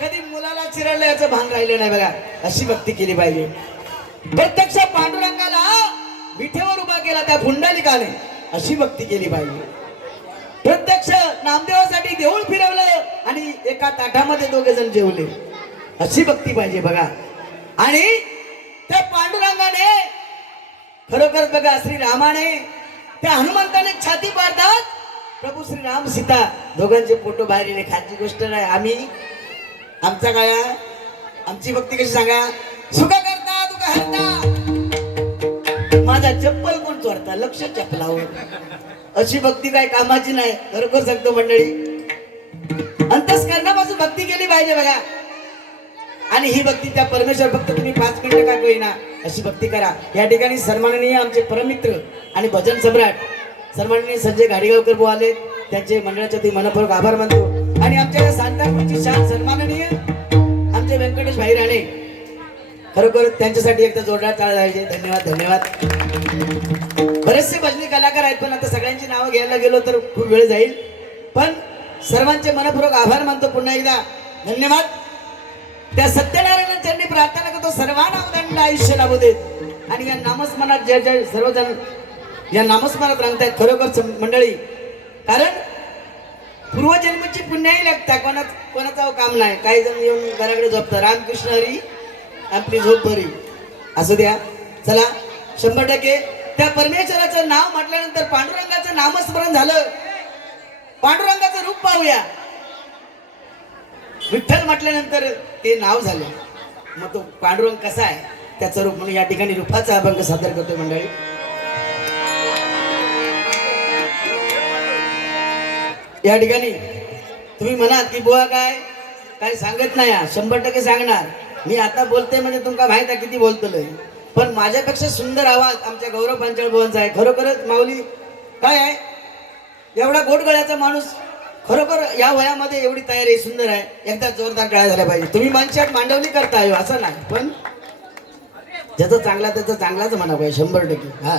कधी मुलाला चिरडलं याचं भान राहिलं नाही बघा. अशी भक्ती केली पाहिजे. प्रत्यक्ष पांडुरंगाला विठेवर उभा केला त्या पुंडलिकाने, अशी भक्ती केली पाहिजे. प्रत्यक्ष नामदेवासाठी देऊळ फिरवलं आणि एका ताटामध्ये दोघे जण जेवले, अशी भक्ती पाहिजे बघा. आणि त्या पांडुरंगाने खरोखर बघा, श्री रामाने त्या हनुमंताने छाती पाडतात. प्रभू श्री राम सीता दोघांचे फोटो बाहेर येणे खालची गोष्ट नाही. आम्ही आमचा काय आमची भक्ती कशी सांगा. सुख करता दुःख हरता, माझा चप्पल कोण चोरता लक्ष चपलावर, अशी भक्ती काय कामाची नाही. खरोखर सांगतो मंडळी, अंतस्करणापासून भक्ती केली पाहिजे बघा. आणि ही भक्ती त्या परमेश्वर फक्त तुम्ही 5 मिनिटं का होईना अशी भक्ती करा. या ठिकाणी सन्माननीय आमचे परममित्र आणि भजन सम्राट सन्माननीय संजय गाडीगावकर भाऊ आले, त्यांचे मंडळाच्या ते मनपूर्वक आभार मानतो. आणि आमच्या सांतापूरची शान सन्माननीय आमचे व्यंकटेश भाई राणे, खरोखर त्यांच्यासाठी एकदा जोरदार टाळ्या द्यायचे. धन्यवाद धन्यवाद. बरेचसे भजनी कलाकार आहेत, पण आता सगळ्यांची नावं घ्यायला गेलो तर खूप वेळ जाईल. पण सर्वांचे मनपूर्वक आभार मानतो पुन्हा एकदा. धन्यवाद. त्या सत्यनारायण चरणी प्रार्थना करतो, सर्वांना उदंड आयुष्य लाभू देत. आणि या नामस्मरणात जे जे सर्वजण या नामस्मरणात रंगतायत, खरोखर मंडळी, कारण पूर्वजन्माची पुण्याही लागतात. कोणाचं काम नाही. काही जण येऊन घराकडे झोपतात. रामकृष्ण हरी आपली झोप भरी असू द्या. चला 100% त्या परमेश्वराचं नाव म्हटल्यानंतर पांडुरंगाचं नामस्मरण झालं. पांडुरंगाचं रूप पाहूया. विठ्ठल म्हटल्यानंतर ते नाव झालं, मग तो पांडुरंग कसा आहे त्याचं रूप, म्हणून या ठिकाणी रूपाचा अभंग सादर करतोय मंडळी. या ठिकाणी तुम्ही म्हणाल की बुवा काय सांगत नाही. 100% सांगणार. मी आता बोलते म्हणजे तुमका माहित आहे किती बोलतोय, पण माझ्यापेक्षा सुंदर आवाज आमच्या गौरव पांचाळ बुवांचा आहे. खरोखरच माऊली काय आहे, एवढा गोड गळ्याचा माणूस खरोखर या वयामध्ये एवढी तयारी सुंदर आहे. एकदा जोरदार टाळ्या झाल्या पाहिजे. तुम्ही माणसात मांडवली करताय असं नाही, पण ज्याचं चांगला त्याचं चांगलाच म्हणा पाहिजे 100%. हा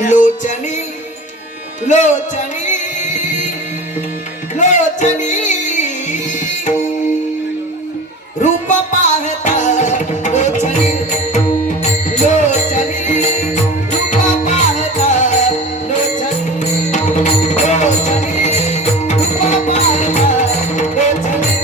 लोचनी लोचनी लोचनी रूप पाहता लोचनी लोचनी रूप पाहता लोचनी लोचनी रूप पाहता लोचनी.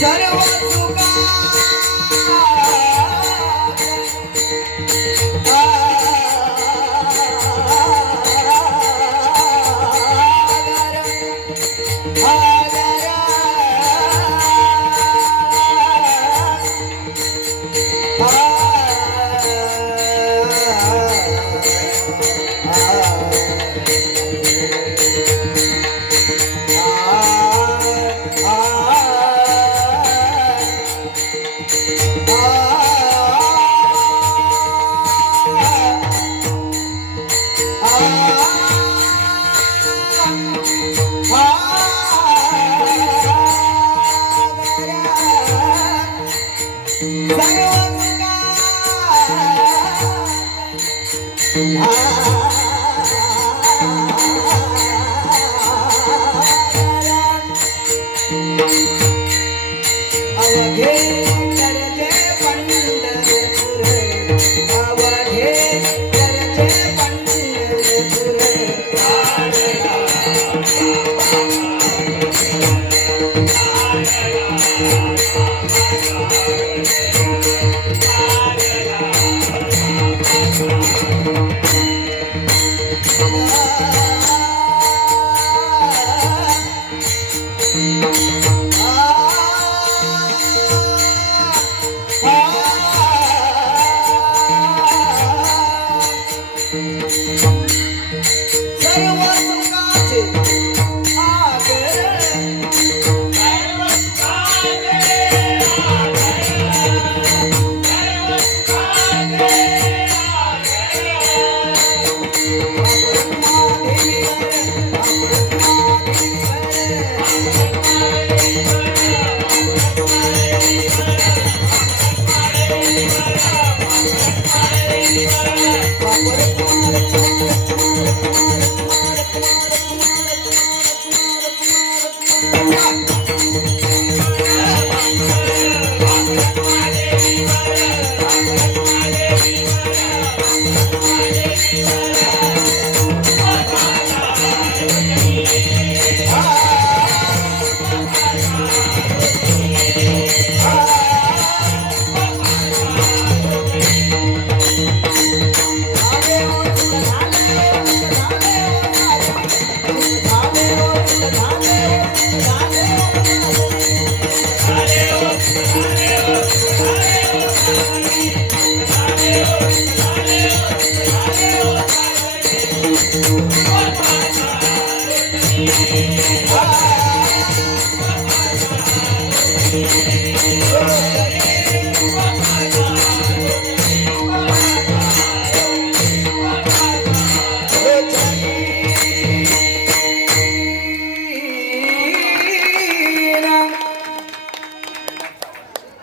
सर्व सुखा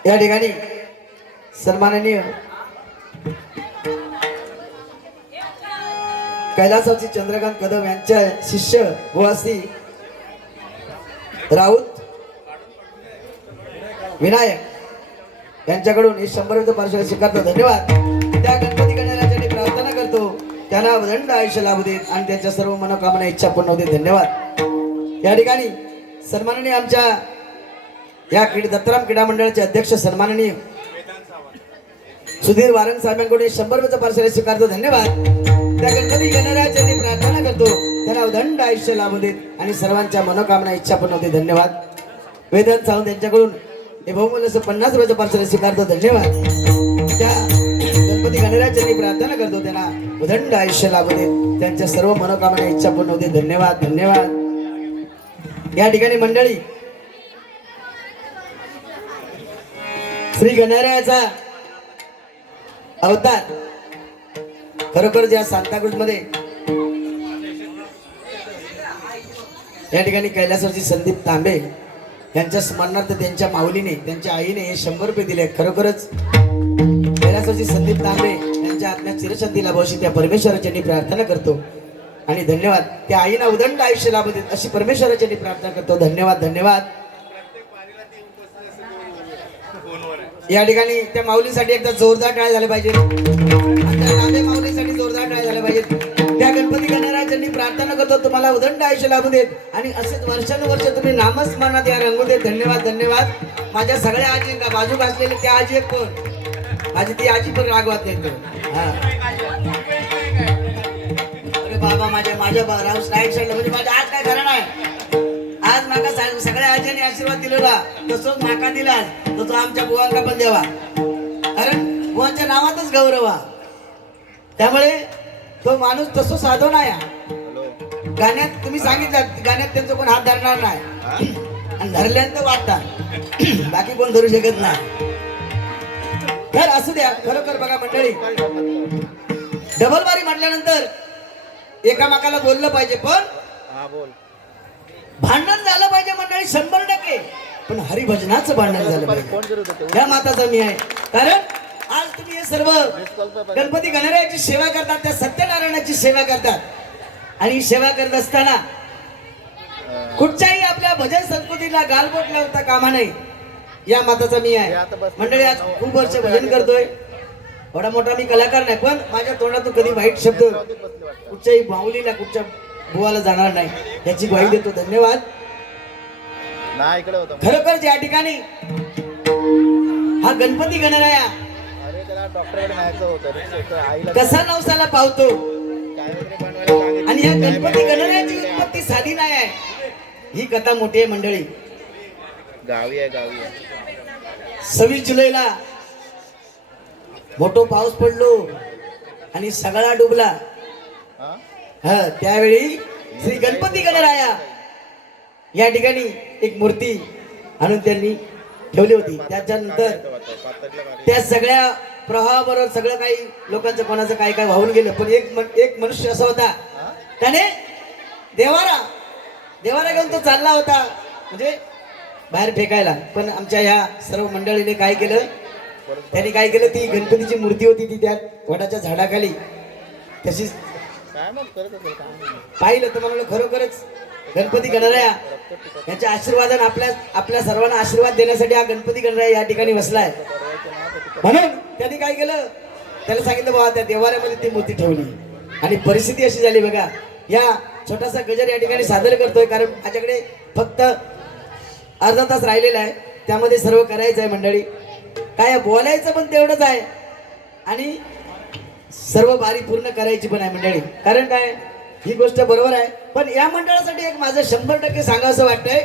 या ठिकाणी सन्माननीय कैलासाची चंद्रकांत कदम यांच्या शिष्य बुवासी राऊत विनायक यांच्याकडून हे 100 पार्श्वला स्वीकारतो. धन्यवाद. त्या गणपती गणरायासाठी प्रार्थना करतो त्यांना वदंड आयुष्य लाभू देत आणि त्यांच्या सर्व मनोकामना इच्छा पूर्ण होते. धन्यवाद. या ठिकाणी सन्माननीय आमच्या या दत्तराम क्रीडा मंडळाचे अध्यक्ष सन्माननीय सुधीर वारंग साहेबांकडून 100 पार्श्वला स्वीकारतो. धन्यवाद. त्या गणपती गणरायासाठी प्रार्थना करतो त्यांना उदंड आयुष्य लाभू देत आणि सर्वांच्या मनोकामना इच्छा पूर्ण होते. धन्यवाद. वेदांत सावंत यांच्याकडून हे बहुमूल्य असं 50 पार्श्वला स्वीकारतो. धन्यवाद. त्या गणपती गणरायासाठी प्रार्थना करतो त्यांना उदंड आयुष्य लाभू देत त्यांच्या सर्व मनोकामना इच्छा पूर्ण होते. धन्यवाद. धन्यवाद. या ठिकाणी मंडळी श्री गणरायाचा अवतार खरोखर ज्या सांताक्रूज मध्ये या ठिकाणी कैलासवरची संदीप तांबे यांच्या स्मरणार्थ त्यांच्या माऊलीने त्यांच्या आईने हे 100 रुपये दिले. खरोखरच कैलासवासी संदीप तांबे यांच्या आत्म्यात चिरशांती लाभावशी त्या परमेश्वराच्या मी प्रार्थना करतो आणि धन्यवाद. त्या आईना उदंड आयुष्य लाभू देत अशी परमेश्वराच्या मी प्रार्थना करतो. धन्यवाद धन्यवाद. या ठिकाणी त्या माऊलीसाठी एकदा जोरदार टाळ्या झाल्या पाहिजे. त्या तांबे माऊलीसाठी जोरदार टाळ्या झाल्या पाहिजेत. त्या गणपती गणराजांनी प्रार्थना करतो तुम्हाला उदंड आयुष्य लाभू देत आणि असेच वर्षानुवर्ष तुम्ही नामस्मरणात या रंगू देत. धन्यवाद धन्यवाद. माझ्या सगळ्या आजी बाजू घासलेले त्या आजी एक कोण माझी ती आजी पण रागवत नाही तो. अरे बाबा माझ्या राव राईट साईडला म्हणजे माझ्या आज काय खरं नाही. आज माका सगळ्या आजीने आशीर्वाद दिलेला तसंच माका दिला तर तो आमच्या बुवांका पण द्यावा. कारण बुवांच्या नावातच गौरव हा. त्यामुळे तो माणूस तसं साधो नाही. गाण्यात तुम्ही सांगितलं गाण्यात त्यांचं कोण हात धरणार नाही आणि धरल्यानंतर वाटतात बाकी कोण धरू शकत नाही. तर असू द्या. खरोखर बघा मंडळी डबल बारी म्हटल्यानंतर एकामेकाला बोललं पाहिजे पण भांडण झालं पाहिजे मंडळी 100%. पण हरिभजनाचं भांडण झालं पाहिजे. या माताचा मी आहे. कारण आज तुम्ही हे सर्व गणपती गणरायाची सेवा करतात त्या सत्यनारायणाची सेवा करतात आणि ही सेवा करत असताना कुठच्याही आपल्या भजन संस्कृतीला गालबोट लावता कामा नाही. या माताचा मी आहे. मंडळी आज खूप वर्ष भजन करतोय. एवढा मोठा मी कलाकार नाही पण माझ्या तोंडातून कधी वाईट शब्द कुठच्याही माऊलीला कुठच्या बुवाला जाणार नाही याची ग्वाही देतो. धन्यवाद. खरोखर या ठिकाणी हा गणपती गणराया कसा नवसाला पावतो आणि या गणपती गणरायाची उत्पत्ती साधी नाही आहे. ही कथा मोठी आहे मंडळी. गावी आहे 26 जुलैला मोठो पाऊस पडलो आणि सगळा डुबला. त्यावेळी श्री गणपती गणराया या ठिकाणी एक मूर्ती आणून त्यांनी ठेवली होती. त्याच्यानंतर त्या सगळ्या प्रवाहाबरोबर सगळं काही लोकांचं कोणाचं काय काय वाहून गेलं. पण एक मनुष्य असा होता त्याने देवारा घेऊन तो चालला होता म्हणजे बाहेर फेकायला. पण आमच्या ह्या सर्व मंडळीने काय केलं त्यांनी काय केलं ती गणपतीची मूर्ती होती ती त्या वडाच्या झाडाखाली तशीच पाहिलं तर म्हणलं खरोखरच गणपती गणराया यांच्या आशीर्वादाने आपल्या सर्वांना आशीर्वाद देण्यासाठी हा गणपती गणराया या ठिकाणी बसलाय. म्हणून त्यांनी काय केलं त्याला सांगितलं बाबा त्या देवाऱ्यामध्ये ती मूर्ती ठेवली आणि परिस्थिती अशी झाली बघा. या छोटासा गजर या ठिकाणी सादर करतोय कारण माझ्याकडे फक्त अर्धा तास राहिलेला आहे. त्यामध्ये सर्व करायचं आहे मंडळी. काय बोलायचं पण तेवढंच आहे आणि सर्व बारी पूर्ण करायची पण आहे मंडळी. कारण काय ही गोष्ट बरोबर आहे पण या मंडळासाठी एक माझं 100% सांगावं वाटतंय.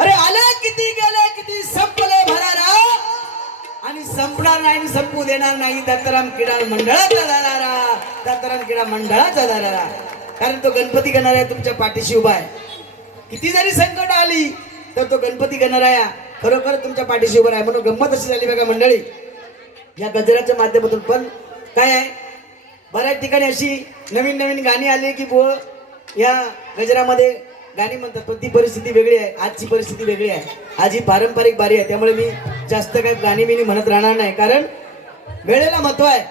अरे आले किती गेले किती संपले भरारा आणि संपणार नाही आणि संपू देणार नाही दत्तराम क्रीडा मंडळाचा दारारा. दत्तराम क्रीडा मंडळाचा दारारा. कारण तो गणपती गणराया तुमच्या पाठीशी उभा आहे. किती जरी संकट आली तर तो गणपती गणराया खरोखर तुमच्या पाठीशी उभा आहे. म्हणून गंमत अशी झाली बघा मंडळी या गजराच्या माध्यमातून. पण काय आहे बऱ्याच ठिकाणी अशी नवीन गाणी आली की बुवा या गजरामध्ये गाणी म्हणतात पण ती परिस्थिती वेगळी आहे. आजची परिस्थिती वेगळी आहे. आज ही पारंपरिक बारी आहे. त्यामुळे मी जास्त काही गाणी बिनी म्हणत राहणार नाही कारण वेळेला महत्व आहे.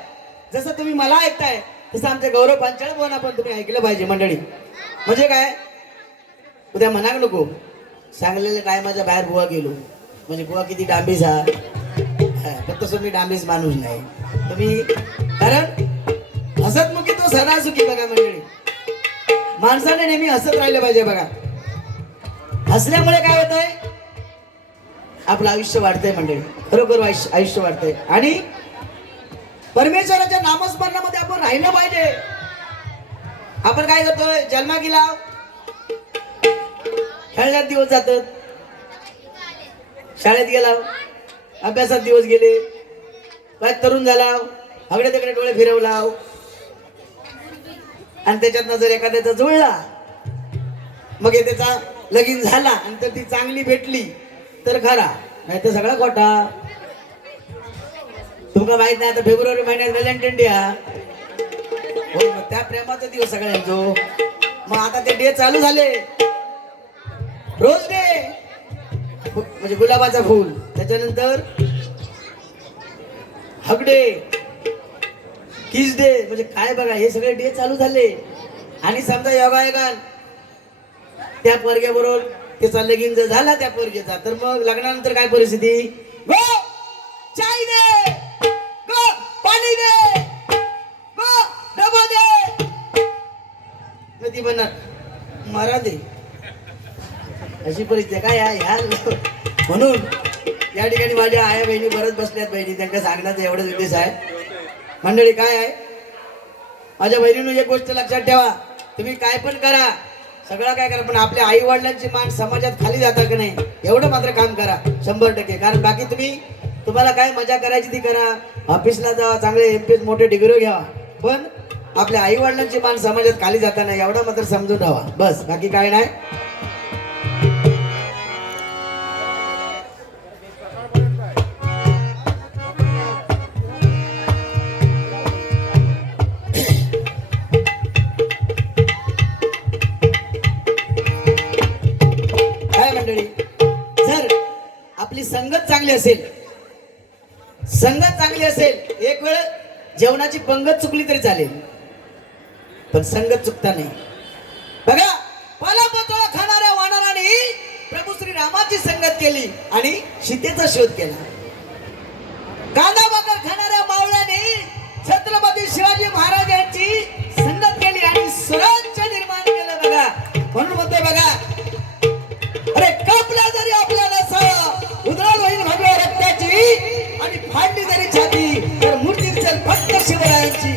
जसं तुम्ही मला ऐकताय तसं आमच्या गौरव पांचाळ बुवांना पण तुम्ही ऐकलं पाहिजे मंडळी. म्हणजे काय उद्या म्हणाक नको सांगलेल्या टायमाच्या बाहेर बुवा गेलो म्हणजे बुवा किती डांबीस हा. पण तसं मी डांबीस माणूस नाही तुम्ही. कारण हसतमुखी तो सदासुखी बघा मंडळी. माणसाने नेहमी हसत राहिले पाहिजे बघा. हसल्यामुळे काय होतंय आपलं आयुष्य वाढतंय मंडळी. खरोखर आयुष्य वाढतंय आणि परमेश्वराच्या नामस्मरणामध्ये आपण राहिलं पाहिजे. आपण काय करतोय जन्मा गेला खेळण्यात दिवस जातात शाळेत गेला अभ्यासात दिवस गेले काय तरुण झाला हगडे तिकडे डोळे फिरवला आणि त्याच्यात जर एखाद्याचा जुळला मग त्याचा लगीन झाला आणि तर ती चांगली भेटली तर खरा नाही तर सगळा खोटा. तुमका माहित नाही आता फेब्रुवारी महिन्यात व्हॅलेंटाईन डे हा हो मग त्या प्रेमाचा दिवस सगळ्यांचो. मग आता ते डे चालू झाले रोज डे म्हणजे गुलाबाचा फूल त्याच्यानंतर हगडे किस डे म्हणजे काय बघा, हे सगळे डे चालू झाले. आणि समजा योगायोगान त्या पोरग्याबरोबर त्याचा लगीन जर झाला त्या पोरगीचा, तर मग लग्नानंतर काय परिस्थिती? गो चाय दे, गो पाणी दे, गो डबा दे. मग ती म्हणणार मारा दे. अशी परिस्थिती काय आहे ह्या. म्हणून या ठिकाणी माझ्या आया बहिणी बरंच बसल्यात. बहिणी त्यांना सांगण्याचा एवढाच उद्देश आहे. मंडळी काय आहे, माझ्या बहिणीनं एक गोष्ट लक्षात ठेवा, तुम्ही काय पण करा, सगळं काय करा, पण आपल्या आई वडिलांची मान समाजात खाली जाता की नाही एवढं मात्र काम करा 100%. कारण बाकी तुम्हाला काय मजा करायची ती करा, ऑफिसला जा, चांगले एमपीएस मोठे डिग्री घ्या, पण आपल्या आई वडिलांची मान समाजात खाली जाता नाही एवढं मात्र समजून राहा. बस, बाकी काय नाही. जर आपली संगत चांगली असेल, संगत चांगली असेल, एक वेळ जेवणाची पंगत चुकली तरी चालेल, पण संगत चुकता नाही. बघा, पालापाचोळा खाणाऱ्या वानराने प्रभू श्री रामाची संगत केली आणि सीतेचा शोध केला. कांदा भाकर खाणाऱ्या मावळ्याने छत्रपती शिवाजी महाराजांची संगत केली आणि स्वराज्य निर्माण केलं. बघा, म्हणून म्हणतोय बघा, अरे कापला जरी आपल्या नसा उधळण होईल भगव्या रक्ताची, आणि फाडली जरी छाती तर मूर्ती दिसेल फक्त शिवरायांची,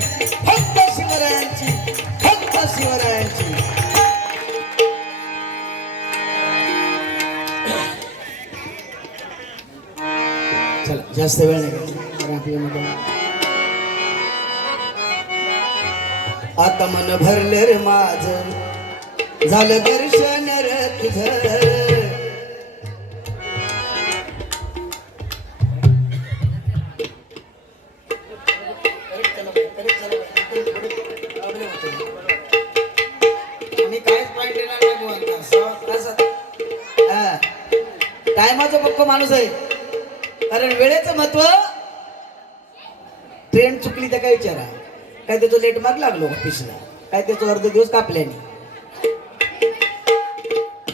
फक्त शिवरायांची, फक्त शिवरायांची. चला, जास्त वेळ नाही. आता मन भरले रे माझं, झालं दर्शन र तुझं. टायमाचा पक्क माणूस आहे, कारण वेळेचं महत्व. ट्रेन चुकली तर काय विचारा, काय त्याचं लेट मार्क लागलो ऑफिसला, काय त्याचं अर्ध दिवस कापल्याने.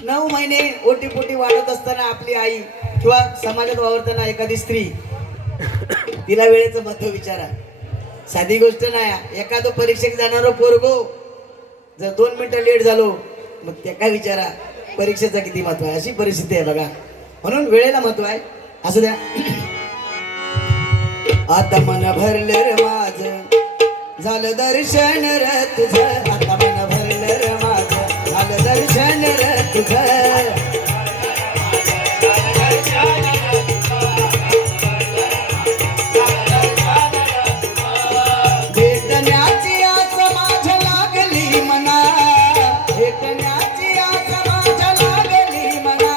9 महिने ओटीपोटी वाढत असताना आपली आई किंवा समाजात वावरताना एखादी स्त्री, तिला वेळेचं महत्व विचारा. साधी गोष्ट नाही. एखादं परीक्षेत जाणारं पोरगो जर 2 मिनिटं लेट झालो, मग त्या काय विचारा परीक्षेचा किती महत्व आहे. अशी परिस्थिती आहे बघा, म्हणून वेळेला महत्व आहे. असू द्या. आता मन भरलं रे माझं, झालं दर्शन र तुझं. आता मन भरलं रे माझं, झालं दर्शन र तुझं. भेटण्याची आस माझ्या लागली मना, भेटण्याची आस माझ्या लागली मना.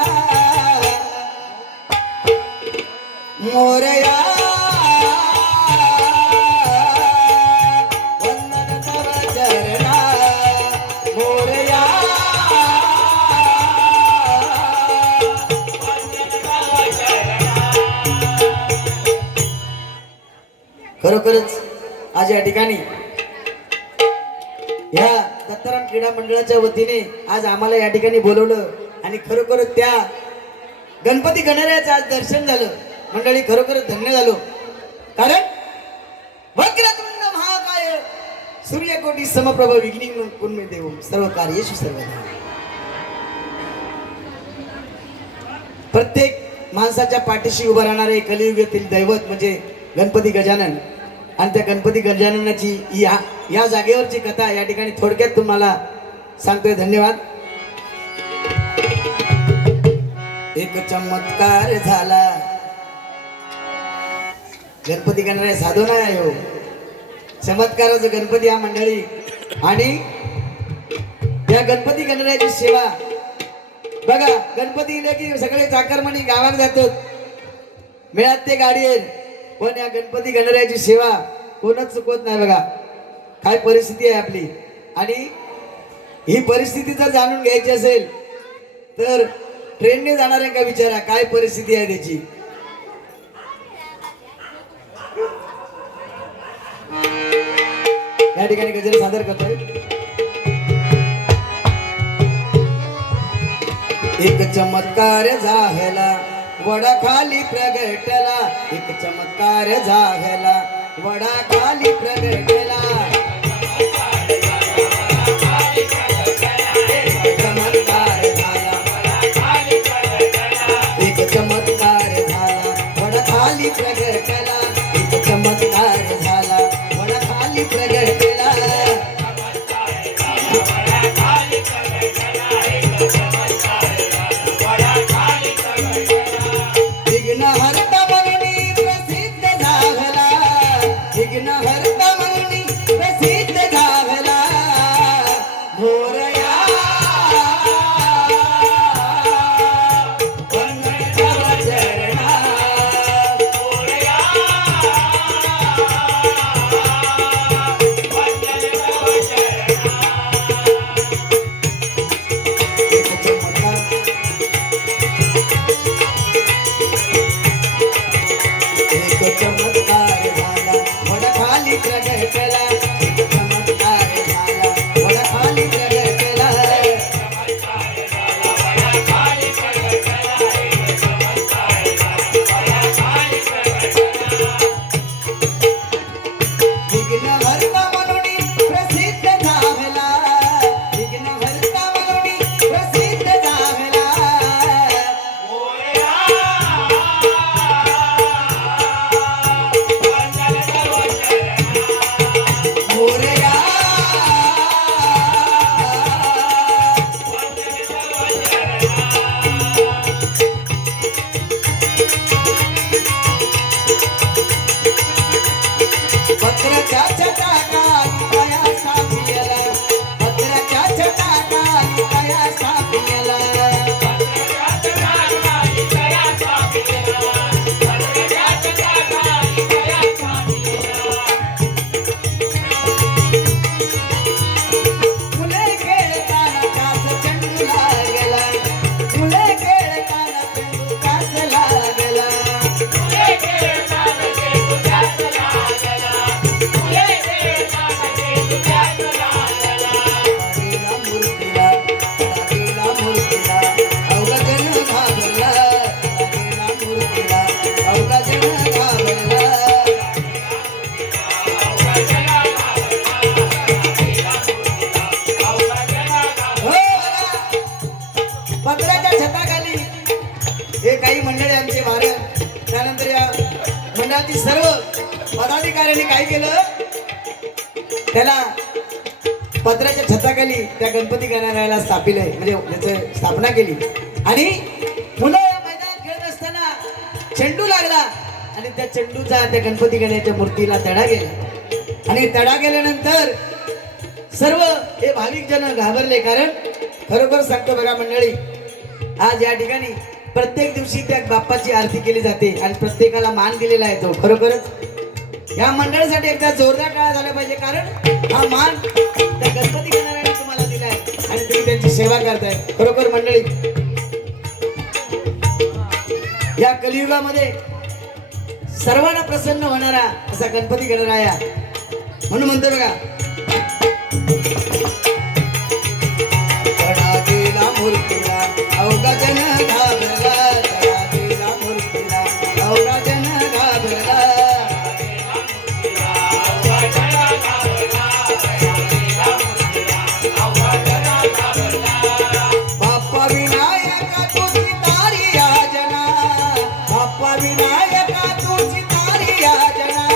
मोरया वंदन तव चरणा, मोरया खरोखरच आज या ठिकाणी या दत्ताराम क्रीडा मंडळाच्या वतीने आज आम्हाला या ठिकाणी बोलवलं, आणि खरोखरच त्या गणपती गणरायाचं आज दर्शन झालं. मंडळी खरोखरच धन्य झालो, कारण वक्रतुंड महाकाय सूर्यकोटी समप्रभ विघ्नं कुर्मे देव सर्व कार्येषु सर्वदा. प्रत्येक माणसाच्या पाठीशी उभं राहणारे कलियुगातील दैवत म्हणजे गणपती गजानन, आणि त्या गणपती गजाननाची या जागेवरची कथा या ठिकाणी थोडक्यात तुम्हाला सांगतोय. धन्यवाद. एक चमत्कार झाला, गणपती गणराय साधू नाही हो, चमत्काराचा गणपती हा मंडळी. आणि त्या गणपती गणरायाची सेवा बघा, गणपती इले की सगळे चाकरमानी गावात जातात, मिळात ते गाडी आहे, पण या गणपती गणरायाची सेवा कोणच चुकवत नाही. बघा काय परिस्थिती आहे आपली, आणि ही परिस्थिती जर जाणून घ्यायची असेल तर ट्रेनने जाणार आहे का विचारा, काय परिस्थिती आहे त्याची. या ठिकाणी गजर सादर करतोय. एक चमत्कार झाला वडा खाली प्रगटला, एक चमत्कार झाला वडा खाली प्रगटला. चमत्कार झाला, एक चमत्कार झाला वडा खाली प्रगटला, एक चमत्कार झाला वडा खाली प्रगटला. विघ्न हरता म्हणून प्रसिद्ध झाला, विघ्न हरता म्हणून प्रसिद्ध झाला. मोरया वंदन चरणा, एक चमत्कार एक चमत्कार झाला वडा खाली प्रगटला, एक चमत्कार झाला वडा खाली प्रगटला. विघ्न हरता म्हणून प्रसिद्ध झाला, विघ्न हरता म्हणून प्रसिद्ध झाला. मोरया पत्राच्या छटाकाली तया स्थापिला, पत्राच्या छटाकाली तया स्थापिला. मुले खेळताना कास चंडू लागला, मुले खेळताना चंडू कास लागला. लागेला मूर्तीला, लागेला मूर्तीला अवघा जन घाबरला, लागेला मूर्तीला अवघा जन घाबरला. हो बघा, पत्राच्या छताखाली हे काही मंडळी आमचे भारत, त्यानंतर या मंडळातील सर्व पदाधिकाऱ्यांनी काय केलं, त्याला पत्राच्या छताखाली त्या गणपती गणरायाला स्थापिले, म्हणजे त्याची स्थापना केली. आणि मुलं या मैदानात खेळत असताना चेंडू लागला आणि त्या चेंडूचा त्या गणपती गणाच्या मूर्तीला तडा गेला. आणि तडा गेल्यानंतर सर्व हे भाविक जन घाबरले. कारण खरोखर सांगतो बघा मंडळी, आज या ठिकाणी प्रत्येक दिवशी त्या बाप्पाची आरती केली जाते आणि प्रत्येकाला मान दिलेला आहे तो. खरोखरच या मंडळासाठी एकदा जोरदार टाळ्या झाल्या पाहिजे, कारण हा मान त्या गणपती गणरायाने तुम्हाला दिलाय आणि तुम्ही त्यांची सेवा करताय. खरोखर मंडळी, या कलियुगामध्ये सर्वांना प्रसन्न होणारा असा गणपती गणराया म्हणून म्हणतो बघा, तडा गेला मूर्तीला अवघा जन घाबरला, तडा गेला मूर्तीला अवघा जन घाबरला. बाप्पा विनायका तुझी तारी याजना, बाप्पा विनायका तुझी तारी याजना.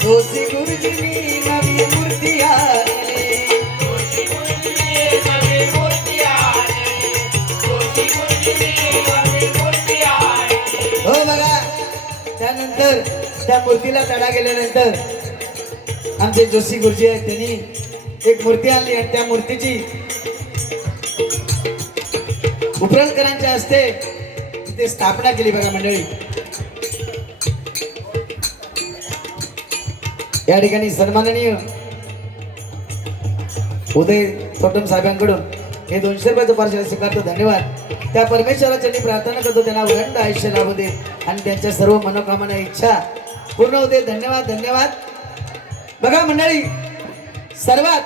जोशी गुरुजींनी नवी मूर्ती त्या मूर्तीला तडा गेल्यानंतर आमचे जोशी गुरुजी आहेत, त्यांनी एक मूर्ती आणली आणि त्या मूर्तीची उपरलकरांच्या हस्ते तिथे स्थापना केली बघा मंडळी. या ठिकाणी सन्माननीय उदय तोटम साहेबांकडून हे 200 रुपयाचं पार्सल स्वीकारतो. धन्यवाद. त्या परमेश्वराच्या मी प्रार्थना करतो त्यांना उदंड आयुष्य लाभू दे आणि त्यांच्या सर्व मनोकामना इच्छा पूर्ण होते. धन्यवाद धन्यवाद. बघा मंडळी, सर्वात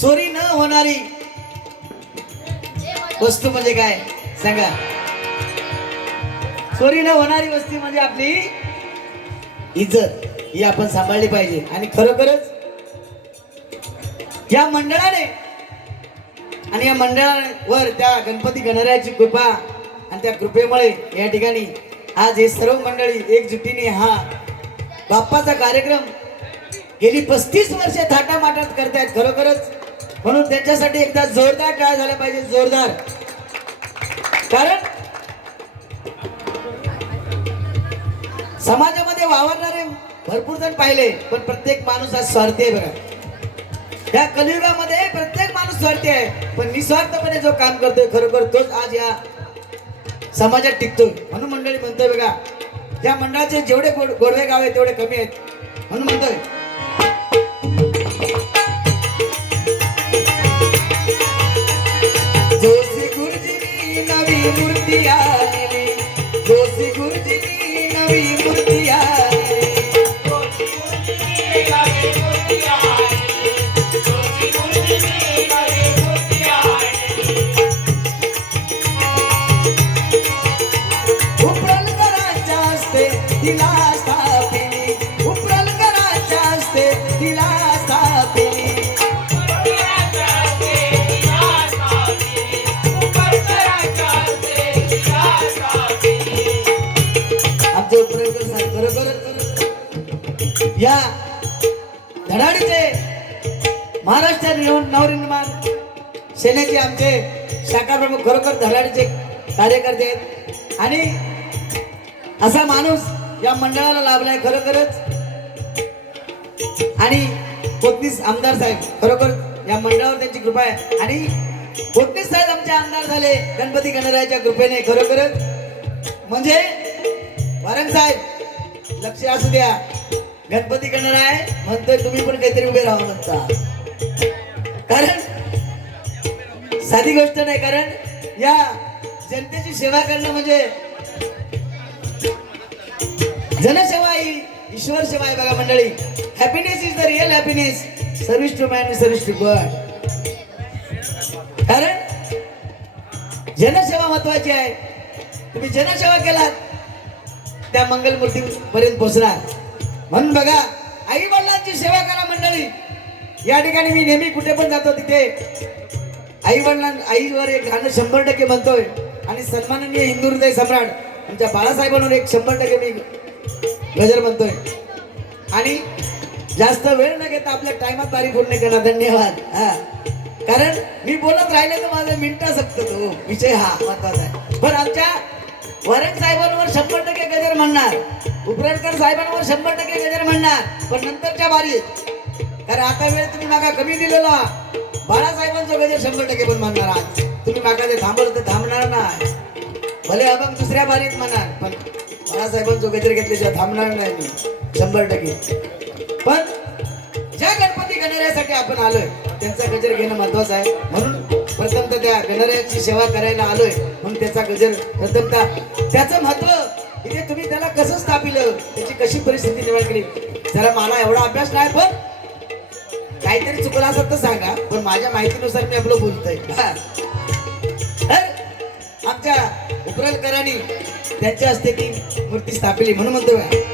चोरी न होणारी वस्तू म्हणजे काय सांगा? चोरी न होणारी वस्तू म्हणजे आपली इज्जत. ही आपण सांभाळली पाहिजे. आणि खरोखरच या मंडळाने आणि या मंडळावर त्या गणपती गणरायाची कृपा आणि त्या कृपेमुळे या ठिकाणी आज हे सर्व मंडळी एकजुटीने हा बाप्पाचा कार्यक्रम गेली 35 वर्षे थाटामाटात करतायत. खरोखरच म्हणून त्यांच्यासाठी एकदा जोरदार टाळ्या झाल्या पाहिजे, जोरदार. कारण समाजामध्ये वावरणारे भरपूर जण पाहिले, पण प्रत्येक माणूस आज स्वार्थी आहे बघा. या कलियुगामध्ये प्रत्येक माणूस स्वार्थी आहे, पण निस्वार्थपणे जो काम करतोय खरोखर तोच आज या समाजात टिकतोय. म्हणून मंडळी म्हणतोय बघा, या मंडळाचे जेवढे गोडवे गाव आहे तेवढे कमी आहेत. म्हणून म्हणतोय जोशी गुरुजींनी नवी मूर्ती आणली, जोशी गुरुजींनी नवी मूर्ती आणली. उपरलकरांच्या हस्ते तिला स्थापिली, उपरलकरांच्या हस्ते तिला स्थापिली. आमचे उपरलकर साहेब बरोबर या धडाडीचे महाराष्ट्र नवनिर्माण सेनेचे आमचे शाखा प्रमुख खरोखर धडाडीचे कार्यकर्ते आहेत. आणि असा माणूस या मंडळाला लाभलाय खरोखरच. आणि कोतनीस आमदार साहेब खरोखर या मंडळावर त्यांची कृपा आहे. आणि कोतनीस साहेब आमचे आमदार झाले गणपती गणरायाच्या कृपेने. खरोखरच म्हणजे वारंग साहेब लक्ष असू द्या, गणपती गणराय म्हणतोय तुम्ही पण काहीतरी उभे राहा म्हणता. कारण साधी गोष्ट नाही. कारण या जनतेची सेवा करणं म्हणजे जनसेवा ही ईश्वर सेवा आहे बघा मंडळी. Happiness is the real happiness, service to man, service to God. कारण जनसेवा महत्वाची आहे. तुम्ही जनसेवा केलात त्या मंगलमूर्ती पर्यंत पोहोचणार. म्हणून बघा, आई वडिलांची सेवा करा मंडळी. या ठिकाणी मी नेहमी कुठे पण जातो तिथे आईवर एक गाणं 100% म्हणतोय. आणि सन्माननीय हिंदू हृदय सम्राट आमच्या बाळासाहेबांवर एक 100% मी गजर म्हणतोय. आणि जास्त वेळ न घेता आपल्या टाइमात तारीख पूर्ण करा. धन्यवाद. कारण मी बोलत राहिले तर माझा मिनिटा सकतो तो विषय हा महत्वाचा आहे. पण आमच्या वरंग साहेबांवर 100% गजर म्हणणार, उपरलकर साहेबांवर 100% गजर म्हणणार, पण नंतरच्या बारीत. कारण आता वेळ तुम्ही मागा कमी दिलेला, बाळासाहेबांचं गजर 100% पण म्हणणार. आज तुम्ही मागा ते थांबवलं तर थांबणार नाही. भले अभंग दुसऱ्या बारीत म्हणणार, पण बाळासाहेबांचं गजर घेतल्याशिवाय थांबणार नाही मी 100%. पण ज्या गणपती गणरायासाठी आपण आलोय त्यांचा गजर घेणं महत्वाचं आहे. म्हणून प्रथमतः त्या गणरायाची सेवा करायला आलोय म्हणून त्याचा गजर प्रथमतः त्याचं महत्व इथे तुम्ही त्याला कसं स्थापिलं, त्याची कशी परिस्थिती निर्माण केली. जरा मला एवढा अभ्यास नाही, पण काहीतरी चुकलं असं तर सांगा. पण माझ्या माहितीनुसार मी आपलं बोलतोय. आमच्या उपरलकरांनी त्यांच्या हस्ते ती मूर्ती स्थापिली. म्हणून म्हणतोय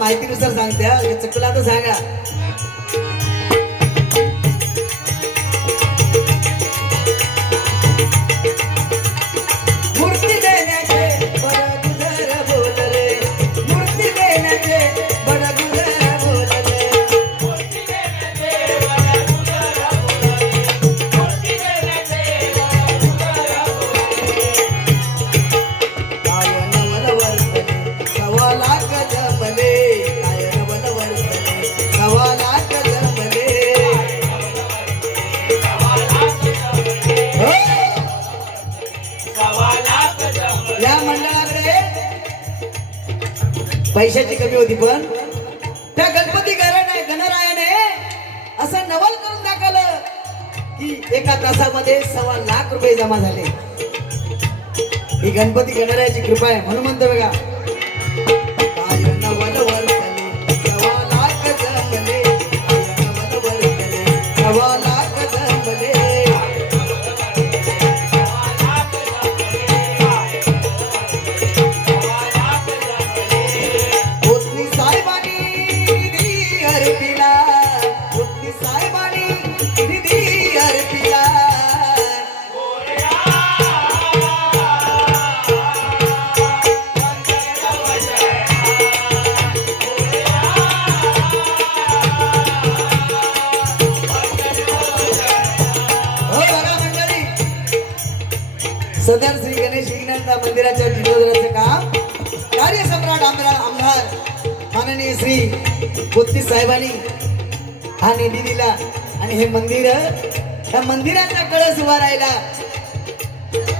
माहितीनुसार सांगते हा. चुकला तर सांगा. मूर्ती देण्याचे बड गुजर बोलले, मूर्ती देण्याचे बड गुजर बोलले, काय नवल वर्तले सव्वा लाख जमले, काय नवल वर्तले सव्वा लाख जमले. हो. या मंडळाकडे पैशाची कमी होती पण त्या गणपती गणरायाने असं नवल करून दाखवलं की एका तासामध्ये 1.25 लाख रुपये जमा झाले. ही गणपती गणरायाची कृपा आहे. म्हणून म्हणतो बघा, काय नवल वर्तले 1.25 लाख जमले, काय नवल वर्तले 1.25 लाख जमले. पुतणी साहेबांनी निधी अर्पिला, पुतणी साहेबांनी निधी अर्पिला. हो बघा मंडळी, सदर श्री गणेश विघ्नहर्ता मंदिराच्या जीर्णोद्धाराचं काम कार्यसम्राट आमदार माननीय श्री पुतणी साहेबांनी हा निधी दिला. आणि हे मंदिर, या मंदिराचा कळस उभा राहिला.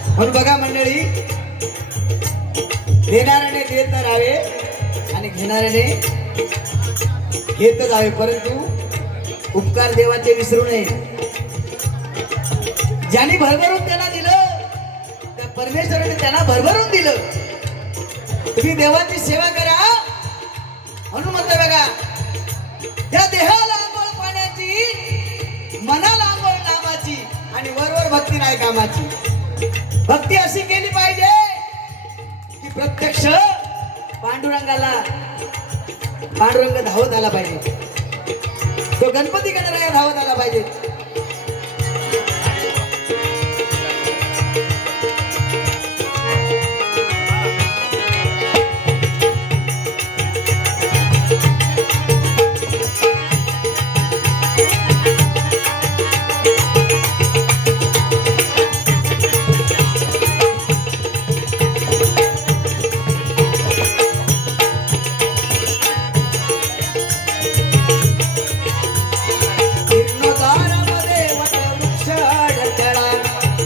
म्हणून बघा मंडळी, देणाऱ्याने देत न राहावे आणि घेणाऱ्याने घेत जावे, परंतु उपकार देवाचे विसरू नये. ज्यांनी भरभरून त्यांना दिलं, त्या परमेश्वराने त्यांना भरभरून दिलं. तुम्ही देवाची सेवा करा. म्हणून म्हणतो बघा, या देहाला आंघोळ पाण्याची, मनाला आंघोळ नामाची, आणि वरवर भक्ती नाही कामाची. भक्ती अशी केली पाहिजे की प्रत्यक्ष पांडुरंग धावत आला पाहिजे, तो गणपती गणराया धावत आला पाहिजे. जीर्णोद्धारामध्ये वटवृक्ष अडथळा,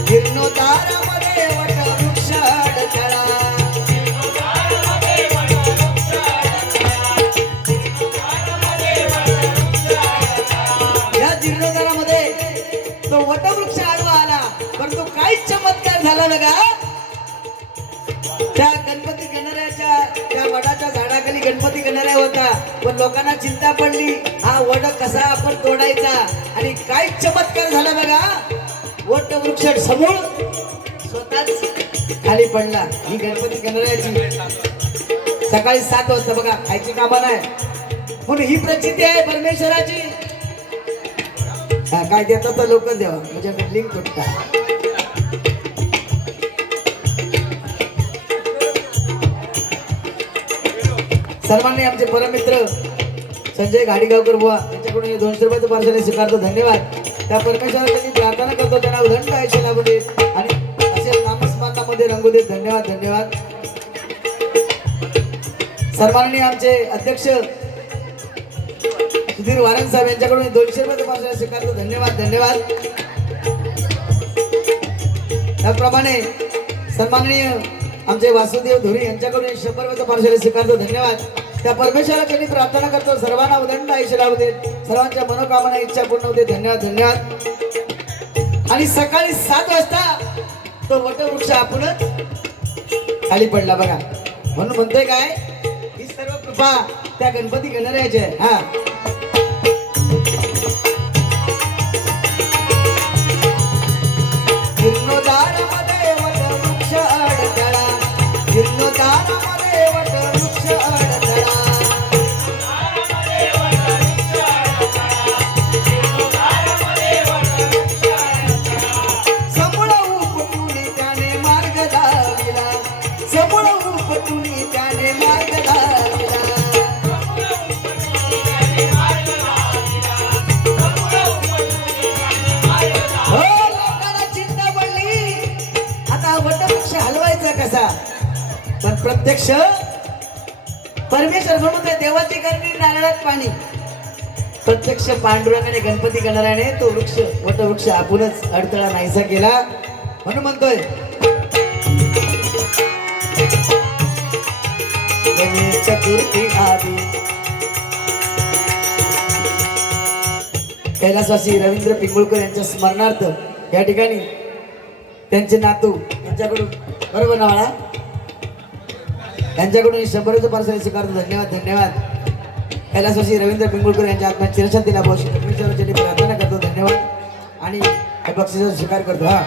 जीर्णोद्धारामध्ये वटवृक्ष अडथळा. या जीर्णोद्धारामध्ये तो वटवृक्ष आडवा आला, परंतु काहीच चमत्कार झाला बघा. त्या गणपती गणरायाच्या त्या वडाच्या झाडाखाली गणपती गणराया होता, पण लोकांना चिंता पडली हा वड कसा आपण तोडायचा, आणि काय चमत्कार झाला बघा. वटवृक्ष समूळ स्वतःच खाली पडला. ही गणपती गणरायाची सकाळी 7 वाजता बघा, खायची कामं नाही, म्हणून ही प्रचिती आहे परमेश्वराची. काय देतात तर लवकर द्यावा, म्हणजे लिंक तुटता. सर्वांनी आमचे परममित्र संजय घाडीगावकर बुवा यांच्याकडून हे 200 रुपयाचं पार्सल स्वीकारतो. धन्यवाद. त्या परमेश्वराला मी प्रार्थना करतो, त्यांना उदंड आयुष्य लाभू दे आणि असे नामस्मरणामध्ये रंगू दे. धन्यवाद धन्यवाद. सर्वांनी आमचे अध्यक्ष सुधीर वारंग साहेब यांच्याकडून 200 रुपयाचं पार्सल स्वीकारतो. धन्यवाद धन्यवाद. त्याप्रमाणे सन्माननीय आमचे वासुदेव धुरी यांच्याकडून 100 रुपयाचं पार्सल स्वीकारतो. धन्यवाद. त्या परमेश्वराची मी प्रार्थना करतो, सर्वांना उदंड आयुष्य लाभू दे, सर्वांच्या मनोकामना इच्छा पूर्ण होते. धन्यवाद धन्यवाद. आणि सकाळी 7 वाजता तो वटवृक्ष आपणच खाली पडला बघा. म्हणून म्हणतोय काय, ही सर्व कृपा त्या गणपती गणरायाची आहे. हा जीर्णोद्धारामध्ये वटवृक्ष अडथळा, जीर्णोद्धारामध्ये वटवृक्ष अडथळा. प्रत्यक्ष परमेश्वर म्हणून देवाची करणी नारळात पाणी. प्रत्यक्ष पांडुरंगाने गणपती गणरायाने तो वृक्ष वटवृक्ष आपणच अडथळा नाहीसा केला म्हणून म्हणतोय गणेश चतुर्थी आदी. कैलासवासी रवींद्र पिंगुळकर यांच्या स्मरणार्थ या ठिकाणी त्यांचे नातू यांच्याकडून बरोबर ना बाळा यांच्याकडून 100चं पार्सल स्वीकारतो. धन्यवाद धन्यवाद. कैलासवासी रवींद्र पिंगुळकर यांच्या आत्म्यात चिरशांती लाभो अशी परमेश्वराची प्रार्थना करतो. धन्यवाद आणि या बक्षिसाचा स्वीकार करतो. हा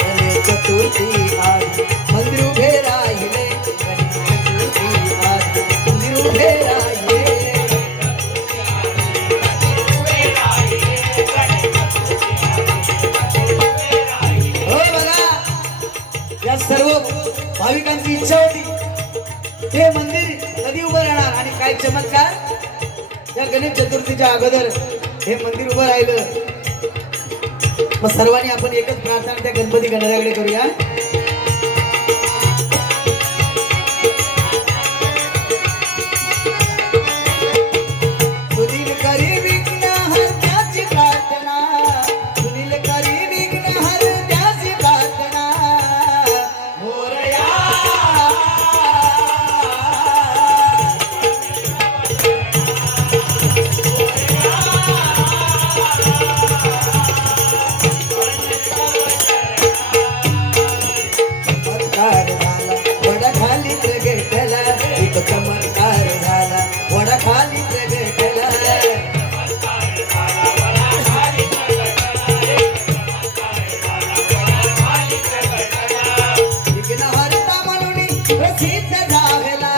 गणेश चतुर्थी आली मंदिर उभे राहिले. गणेश चतुर्थी आली मंदिर उभे राहिले. हो बघा या सर्व भाविकांची इच्छा होती हे मंदिर कधी उभं राहणार आणि काय चमत्कार या गणेश चतुर्थीच्या अगोदर हे मंदिर उभं राहिलं. मग सर्वांनी आपण एकच प्रार्थना त्या गणपती गणरायाकडे करूया. सुनील करी विघ्न हरण्याची प्रार्थना. सुनील करी विघ्न हरण्याची प्रार्थना. मोरया चमत्कार झाला वडा खाली प्रगटला. एक चमत्कार झाला वडा खाली प्रगटला. विघ्नहर्ता म्हणून प्रसिद्ध झाला.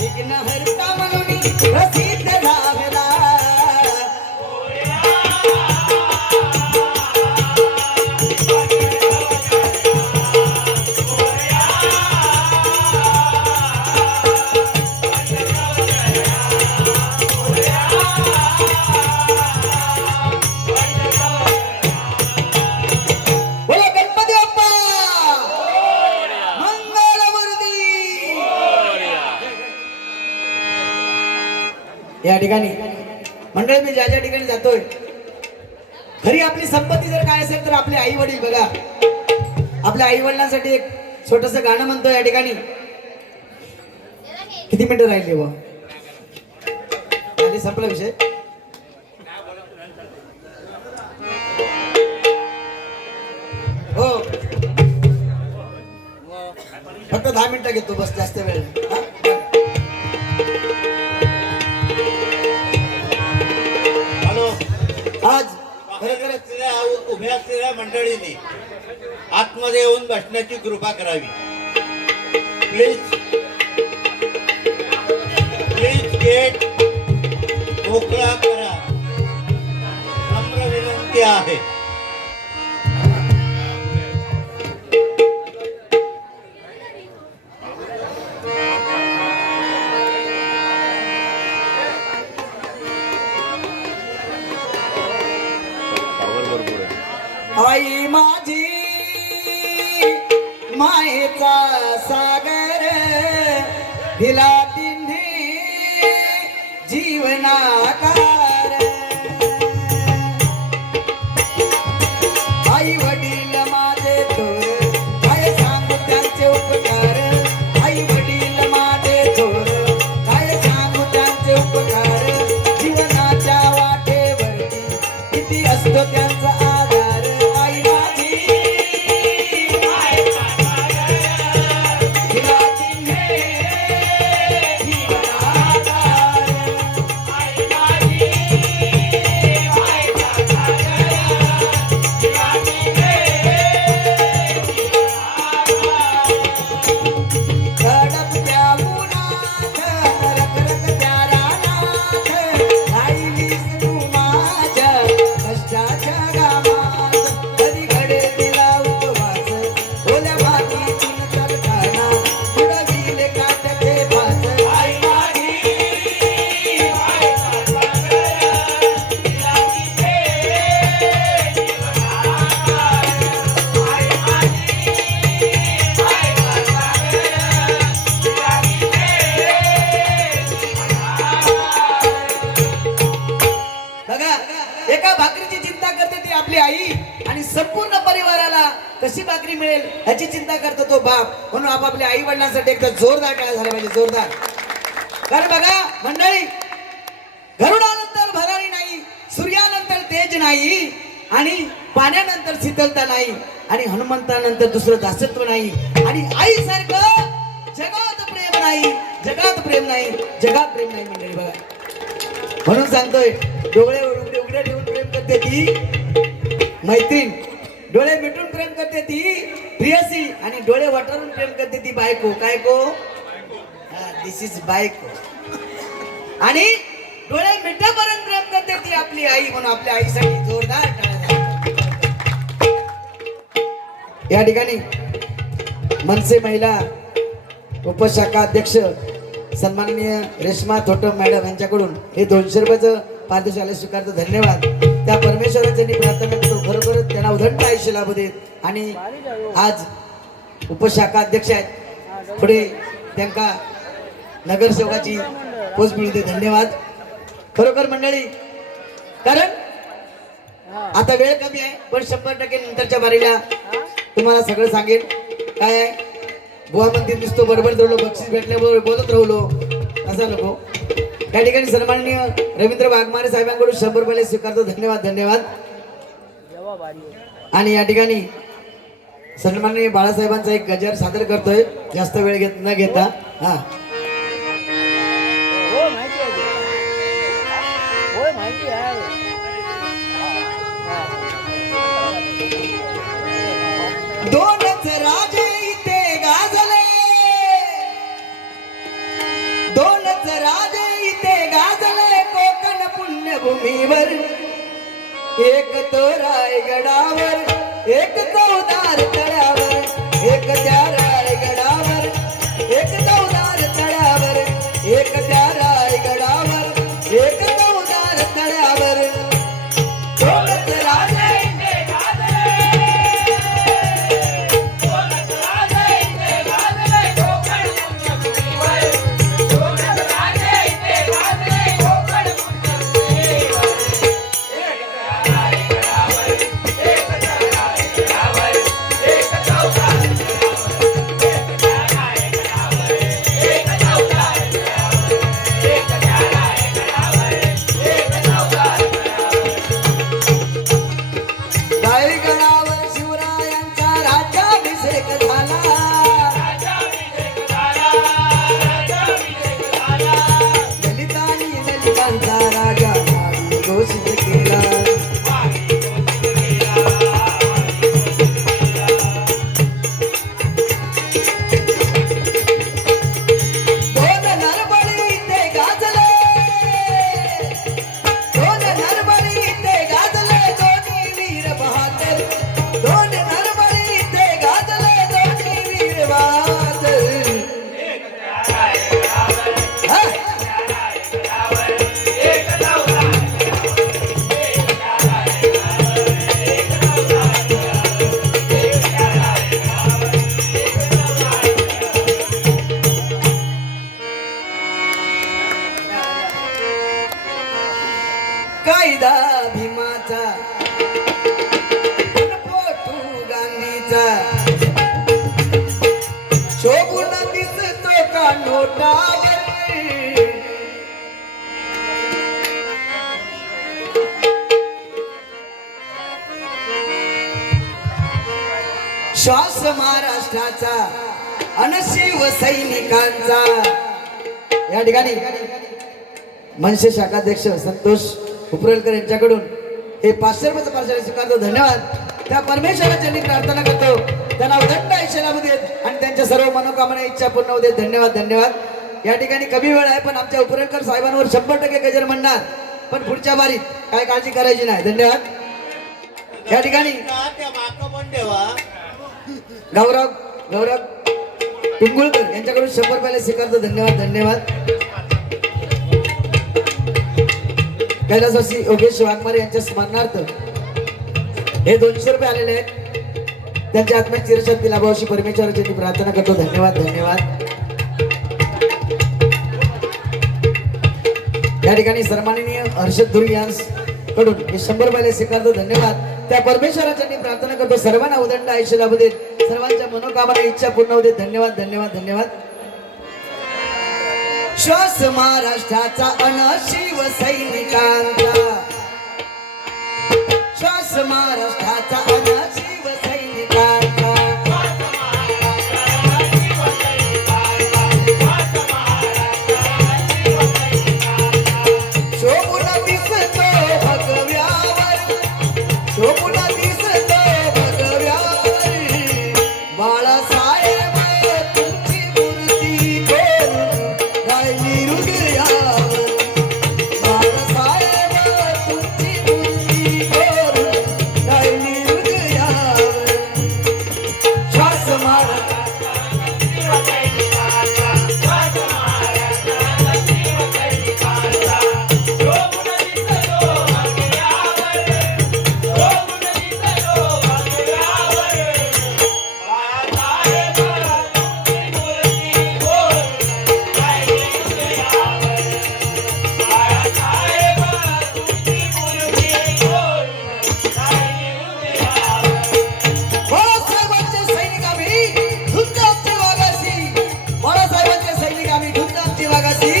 विघ्नहर्ता म्हणून प्रसिद्ध झाला. बोला गणपती बाप्पा मंगलमूर्ती. या ठिकाणी मंडळी मी ज्या ज्या ठिकाणी जातोय खरी आपली संपत्ती जर काय असेल तर आपले आई वडील. बघा आपल्या आई वडिलांसाठी एक छोटस गाणं म्हणतो या ठिकाणी. किती मिनिटं राहिली बा संपला विषय. हो फक्त 10 मिनिटं घेतो बस जास्त वेळ नाही. हा? हॅलो आज खरोखरच उभ्या असलेल्या मंडळीने आतमध्ये येऊन बसण्याची कृपा करावी. प्लीज प्लीज गेट मोकळा करा. नम्र विनंती आहे. आई माझी मायेचा सागर दिला तिन्ही जीवनाकार. आई वडील माझे थोर काय सांगू त्यांचे उपकार. आई वडील माझे थोर काय सांगू त्यांचे उपकार. जीवनाच्या वाटेवरती किती असतो त्यांचा आधार. आई माझी दिला तिन्ही जीवनाकार. आई माझी संपूर्ण परिवाराला कशी भाकरी मिळेल याची चिंता करतो तो बाप. म्हणून आपापल्या आई वडिलांसाठी एकदा जोरदार टाळ्या झाला पाहिजे, जोरदार. कारण बघा मंडळी, गरुडानंतर भरारी नाही, सूर्यानंतर तेज नाही, आणि पाण्यानंतर शीतलता नाही, आणि हनुमंतानंतर दुसरं दासत्व नाही, आणि आईसारखं जगात प्रेम नाही, जगात प्रेम नाही, जगात प्रेम नाही मंडळी. बघा म्हणून सांगतोय, डोळे उघडे उघडे ठेवून प्रेम करते ती मैत्रीण, डोळे मिटून प्रेम करते ती प्रियसी, आणि डोळे वाटारून प्रेम करते ती बायको. काय को? दिस इज बायको. आणि डोळे मिठेपर्यंत प्रेम करते ती आपली आई. म्हणून आपल्या आईसाठी जोरदार टाळ्या. या ठिकाणी मनसे महिला उपशाखा अध्यक्ष सन्माननीय रेश्मा थोटम मॅडम यांच्याकडून हे 200 रुपयाचं पारितोषिक स्वीकारतो. धन्यवाद. त्या परमेश्वराची मी प्रार्थना करतो, खरोखरच त्यांना उदंड आयुष्य लाभू देत. आणि आज उपशाखा अध्यक्ष आहेत, पुढे त्यांना नगरसेवकाची पोच मिळू दे. धन्यवाद खरोखर मंडळी. कारण आता वेळ कमी आहे, पण 100% नंतरच्या बारीला तुम्हाला सगळं सांगेन. काय आहे, बुवा म्हणते नुसतं बडबड धरलो, बक्षीस भेटल्याबरोबर बोलत राहिलो, असं नको. त्या ठिकाणी सन्माननीय रवींद्र वाघमारे साहेबांकडून 100 रुपये स्वीकारतो. धन्यवाद, धन्यवाद. आणि या ठिकाणी सन्माननीय बाळासाहेबांचा एक गजर सादर करतोय, जास्त वेळ न घेता. हा, दोनच राजे इथे गाजले, दोनच राजे इथे गाजले कोकण पुण्यभूमीवर. एक तो रायगडावर, एक तो उदार तळ्यावर, एक त्या रायगडावर, एक तो उदार तळ्यावर, एक त्या रायगडावर, एक तो उदार तळ्यावर. दोनच राजे कायदा भीमाचा, पोटू गांधीचा, शोभून दिसतो का नोटावर. श्वास महाराष्ट्राचा अन शिवसैनिकांचा. या ठिकाणी मनसे शाखाध्यक्ष संतोष उपरेलकर यांच्याकडून हे 500 रुपयाचं पारितोषिक स्वीकारतो. धन्यवाद. त्या परमेश्वराची मी प्रार्थना करतो, त्यांना उदंड आयुष्य लाभू देत आणि त्यांच्या सर्व मनोकामना इच्छा पूर्ण होऊ देत. धन्यवाद, धन्यवाद. या ठिकाणी कमी वेळ आहे, पण आमच्या उपरेलकर साहेबांवर 100% गजर म्हणणार, पण पुढच्या बारीत काय काळजी करायची नाही. धन्यवाद. या ठिकाणी गौरव टुंगुळकर यांच्याकडून 100 रुपयाला स्वीकारतो. धन्यवाद, धन्यवाद. कैलासवासी योगेश वाघमारे यांच्या स्मरणार्थ हे 200 रुपये आलेले आहेत. त्यांच्या आत्म्यात चिरशांती लाभावी अशी परमेश्वराची मी प्रार्थना करतो. धन्यवाद, धन्यवाद. या ठिकाणी सन्माननीय हर्षद धुरी यांस कडून हे 100 रुपयाला स्वीकारतो धन्यवाद. त्या परमेश्वराच्या मी प्रार्थना करतो सर्वांना उदंड आयुष्य लाभू देत, सर्वांच्या मनोकामना इच्छा पूर्ण होते. धन्यवाद धन्यवाद धन्यवाद. श्वास महाराष्ट्राचा अन शिवसैनिकांचा, श्वास महाराष्ट्राचा अन शिवसैनिकांचा, शोभून दिसतो भगव्यावर, शोभून दिसतो भगव्यावर, बाळासाहेब तुमची मूर्ती कोरून राहिली हृदयावर, बाळासाहेब तुमची मूर्ती कोरून राहिली हृदयावर. श्वास महाराष्ट्र बाळासाहेबांचे सैनिक आम्ही धुंद आमची वागासी, बाळासाहेबांचे सैनिक आम्ही धुंद आमची वागासी.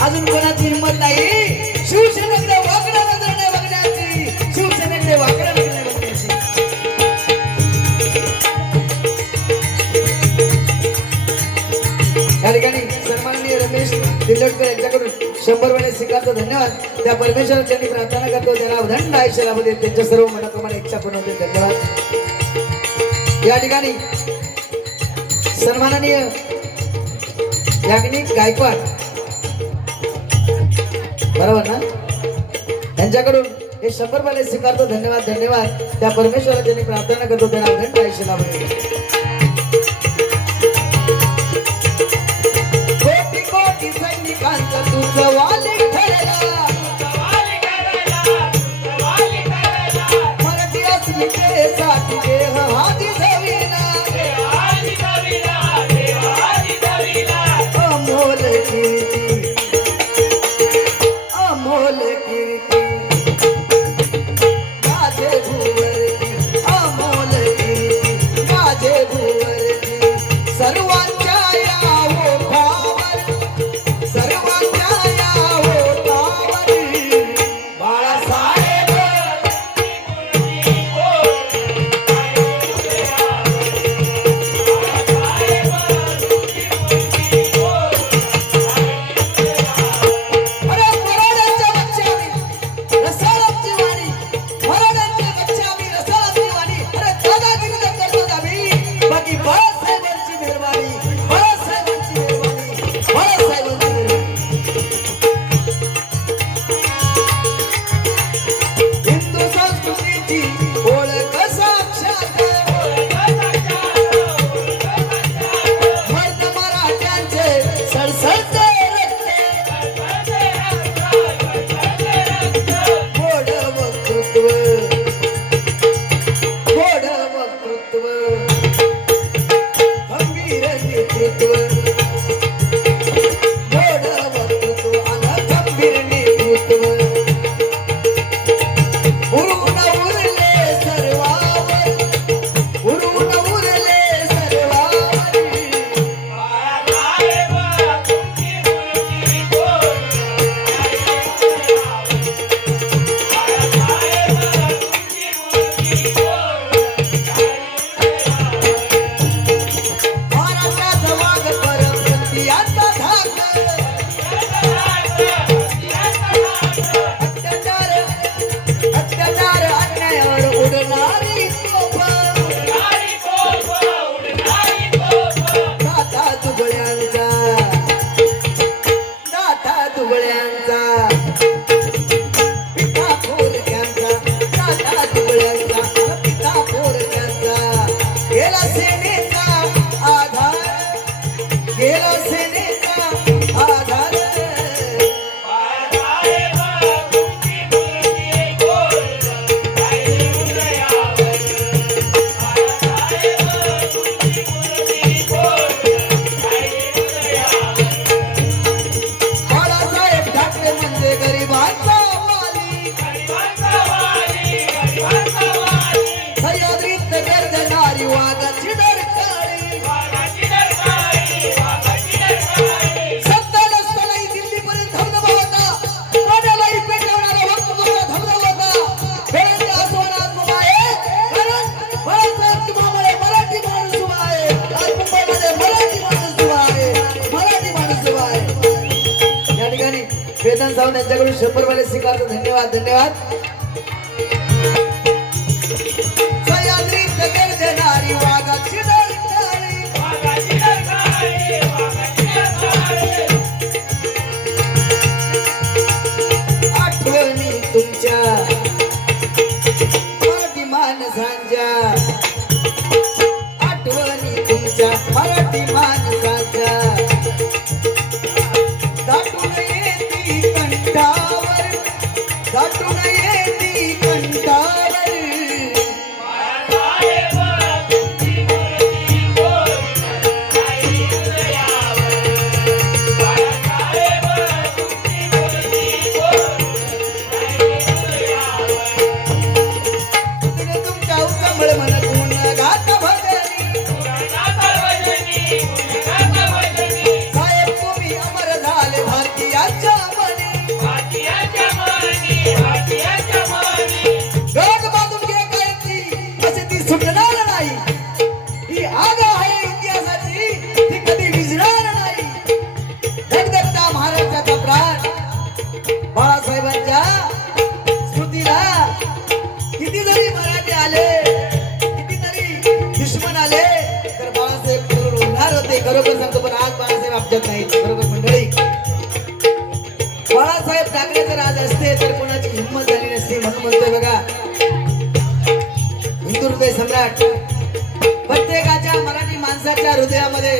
अजून कोणाची हिंमत नाही शिवसेनेकडे वाकड्या नजरेने बघण्याची, शिवसेनेकडे वाकड्या नजरेने बघण्याची. या ठिकाणी सन्माननीय रमेश दिल्लोटकर यांच्याकडून 100 रुपये स्वीकारतो धन्यवाद. त्या परमेश्वराची मी प्रार्थना करतो त्यांना उदंड आयुष्य लाभू देत, त्यांच्या सर्व मनोकामना इच्छा पूर्ण होते. धन्यवाद. या ठिकाणी सन्माननीय याज्ञिक गायकवाड बरोबर ना, त्यांच्याकडून हे 100 रुपये स्वीकारतो धन्यवाद धन्यवाद. त्या परमेश्वराची मी प्रार्थना करतो त्यांना उदंड आयुष्य लाभू देत. कोटी कोटी सैनिकांचं तुझं वाली ठरला, मराठी अस्मितेसाठी देह हाती धविला, अमोल कीर्ती, अमोल कीर्ती माझे भुवरती, अमोल कीर्ती माझे भुवरती. सर्वांच्या या ओठावर, सर्वांच्या या वेदन सावंत यांच्याकडून 100 रुपये स्वीकारतो. धन्यवाद धन्यवाद. सह्याद्रीत गर्जनारी वाघाची डरकाळी, आठवणी तुमच्या मराठी माणसांच्या, आठवणी तुमच्या मराठी माणसांच्या, दाटून येती कंठावर, दाटून येती कंठावर. तुमच्या उचंबळ मन गुण गात भजनी, साहेब तुम्ही अमर झाले भारतीयाच्या मनी. गड बांधून घे कायची अशी ती सुटणार नाही, ही आग आहे इतिहासाची ती कधी विझणार नाही. धगधगता महाराष्ट्राचा प्राण बाळासाहेबांच्या स्मृतीला किती जरी मराठी आले, किती तरी दुश्मन आले तर बाळासाहेब पूर्ण होणार होते. खरोखर सांगतो, पण आज बाळासाहेब आमच्यात नाही. बरोबर मंडळी, बाळासाहेब ठाकरे जर आज असते तर कोणाची हिंमत झाली नसती. म्हणून म्हणतोय बघा, हिंदू हृदय सम्राट प्रत्येकाच्या मराठी माणसाच्या हृदयामध्ये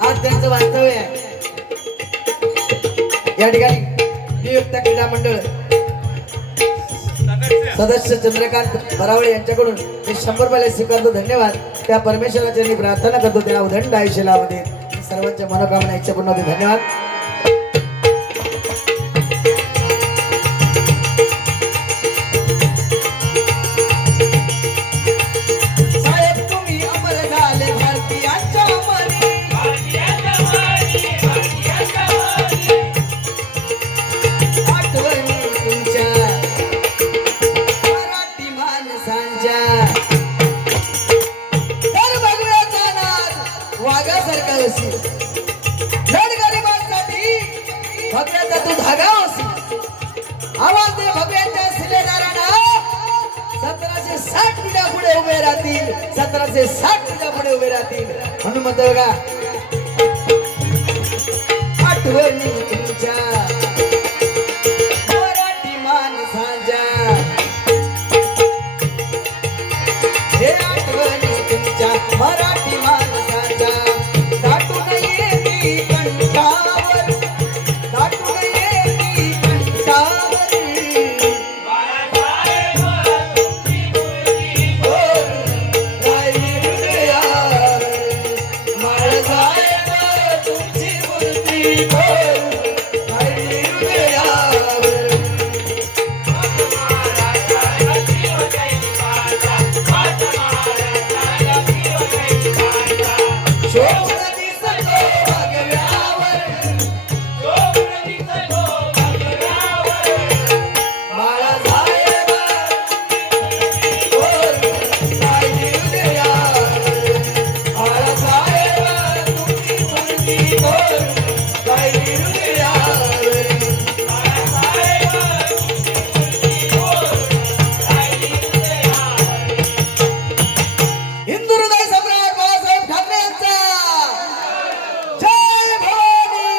आज त्यांचं वास्तव्य आहे. या ठिकाणी नियुक्त क्रीडा मंडळ सदस्य चंद्रकांत बरावळे यांच्याकडून ते 100 रुपये स्वीकारतो. धन्यवाद. त्या परमेश्वराच्या मी प्रार्थना करतो त्यांना उदंड आयुष्य लाभू दे, सर्वांच्या मनोकामना इच्छा पूर्ण होते. धन्यवाद. साहेब तुम्ही अमर झाले भारतीयांच्या मनी, आठवणी तुमच्या मराठी माणसांच्या. तर भगव्याचा नाद वाघासारखा असी, लढ गरिबांसाठी भगव्याचा तू धागा असी. आवाज दे भगव्यांच्या शिलेदारांना, 1760 तुझ्या पुढे उभे राहतील, 1760 तुझ्या पुढे उभे राहतील. म्हणून म्हणतो बघा, आठवणी तुमच्या मराठी माणसांच्या, हे आठवणी तुमच्या मराठी माणसाच्या, दाटून येती कंठावर, दाटून येती कंठावर. राहिली हृदयावर, बाळासाहेब तुमची मूर्ती राहिली हृदयावर. शोभून दिसतो भगव्यावर, बाळासाहेब राहिली हृदयावर, बाळासाहेब तुमची मूर्ती राहिली हृदयावर. हिंदू हृदय सम्राट बाळासाहेब ठाकरे यांचा जय भवानी,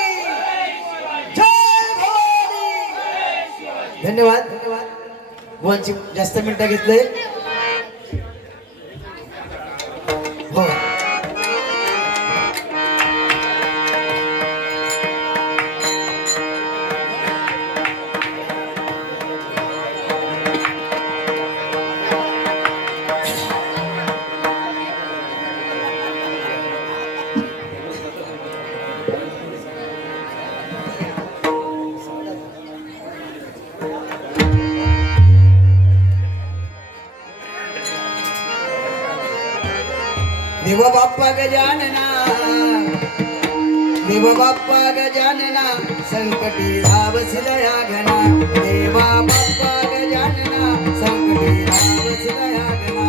जय भवानी. धन्यवाद. बुवांची जास्त मिनिटं घेतले. हो, देव बाप्पा गजानना, देव बाप्पा गजानना, संकटी धावसिल या घना. देवा बाप्पा गजानना, संकटी धावसिल या घना.